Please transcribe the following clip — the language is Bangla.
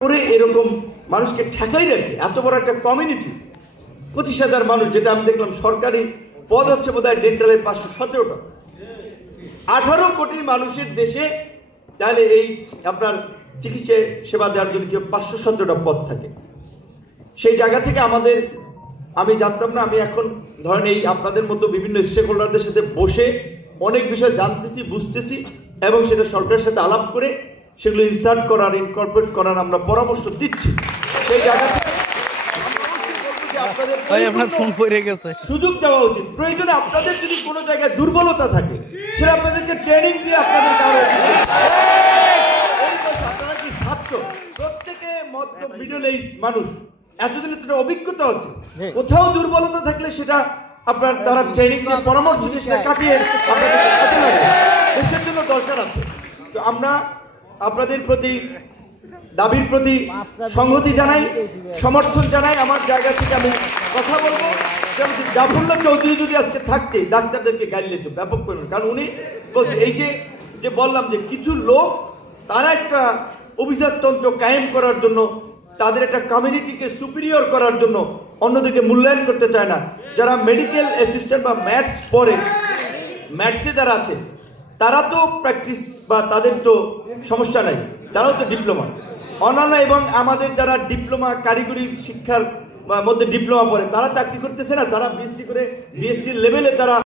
করে এরকম মানুষকে ঠেকাই রাখে এত বড় একটা কমিউনিটি 25,000 মানুষ, যেটা আমি দেখলাম সরকারি পদ হচ্ছে বোধহয় ডেন্টালের 517টা, 18 কোটি মানুষের দেশে, তাহলে এই আপনার চিকিৎসা সেবা দেওয়ার জন্য কেউ 517টা পদ থাকে। সেই জায়গা থেকে আমি জানতাম না, আমি এখন ধরেন এই আপনাদের মতো বিভিন্ন স্টেক হোল্ডারদের সাথে বসে অনেক বিষয় জানতেছি, বুঝতেছি, এবং সেটা সরকারের সাথে আলাপ করে সেগুলো ইনসার্ট করার, ইনকর্পোরেট করার আমরা পরামর্শ দিচ্ছি। সেই জায়গা থেকে সুযোগ দেওয়া উচিত। প্রয়োজনে আপনাদের যদি কোনো জায়গায় দুর্বলতা থাকে সেটা আপনাদেরকে ট্রেনিং দিয়ে আপনাদের আপনারা কি ছাত্র, প্রত্যেকে মধ্য মিডল এজ মানুষ, এতদিনে তো অভিজ্ঞতা আছে, কোথাও দুর্বলতা থাকলে সেটা আপনার তারা ট্রেনিং দিয়ে পরামর্শ দিয়ে সেটা কাটিয়ে দেশের জন্য দরকার আছে। তো আমরা আপনাদের প্রতি দাবির প্রতি সংহতি জানাই, সমর্থন জানাই। আমার জায়গা থেকে আমি কথা বলবো, জাফরুল্লাহ চৌধুরী যদি আজকে থাকতে ডাক্তারদেরকে গাইলে তো ব্যাপক পরিমাণ, কারণ উনি বলছে এই যে বললাম যে কিছু লোক তারা একটা অভিজাততন্ত্র কায়েম করার জন্য, তাদের একটা কমিউনিটিকে সুপিরিয়র করার জন্য অন্যদেরকে মূল্যায়ন করতে চায় না। যারা মেডিকেল অ্যাসিস্ট্যান্ট বা ম্যাথস পড়ে, ম্যাথসে যারা আছে তারা তো প্র্যাকটিস বা তাদের তো সমস্যা নাই, তারাও তো ডিপ্লোমা অন্যান্য, এবং আমাদের যারা ডিপ্লোমা কারিগরি শিক্ষার মধ্যে ডিপ্লোমা পড়ে তারা চাকরি করতেছে না, তারা বিএসসি করে বিএসসি লেভেলে তারা